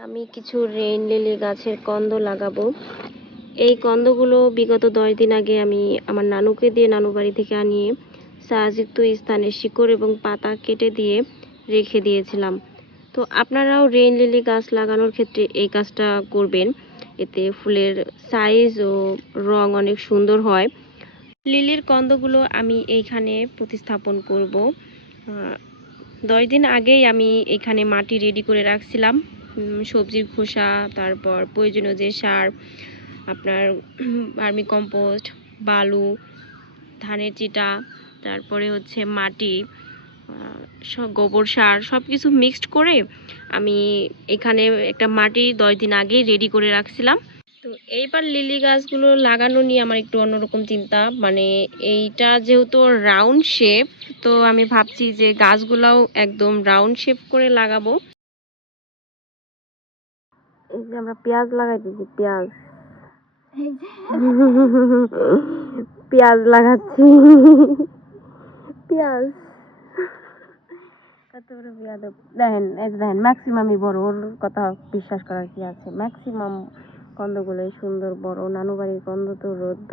আমি কিছু rain lily গাছের কন্দ লাগাবো। এই কন্দগুলো বিগত 10 দিন আগে আমি আমার নানুকে দিয়ে নানু বাড়ি থেকে আনিয়ে ছায়াযুক্ত স্থানে শিকড় এবং পাতা কেটে দিয়ে রেখে দিয়েছিলাম। তো আপনারাও রেইন লিলি গাছ লাগানোর ক্ষেত্রে এই কাজটা করবেন, এতে ফুলের সাইজ ও রং অনেক সুন্দর হয়। লিলির কন্দগুলো আমি এইখানে প্রতিস্থাপন করব। 10 দিন আগেই আমি এখানে মাটি রেডি করে রাখছিলাম, সবজির খোসা, তারপর প্রয়োজনীয় যে সার, আপনার ভার্মি কম্পোস্ট, বালু, ধানের চিটা, তারপরে হচ্ছে মাটি, সব গোবর সার সব কিছু মিক্সড করে আমি এখানে একটা মাটি 10 দিন আগেই রেডি করে রাখছিলাম। তো এইবার লিলি গাছগুলো লাগানো নিয়ে আমার একটু অন্যরকম চিন্তা, মানে এইটা যেহেতু রাউন্ড শেপ, তো আমি ভাবছি যে গাছগুলাও একদম রাউন্ড শেপ করে লাগাবো। এই যে আমরা পেঁয়াজ লাগাইতেছি, পেঁয়াজ পেঁয়াজ লাগাচ্ছি, পেঁয়াজ কত বড় বেয়াদব দেখেন। এই যে দেখেন, ম্যাক্সিমামই বড়, ওর কথা বিশ্বাস করার কি আছে, ম্যাক্সিমাম কন্দগুলোই সুন্দর বড়। নানু বাড়ির কন্দ তো রোদ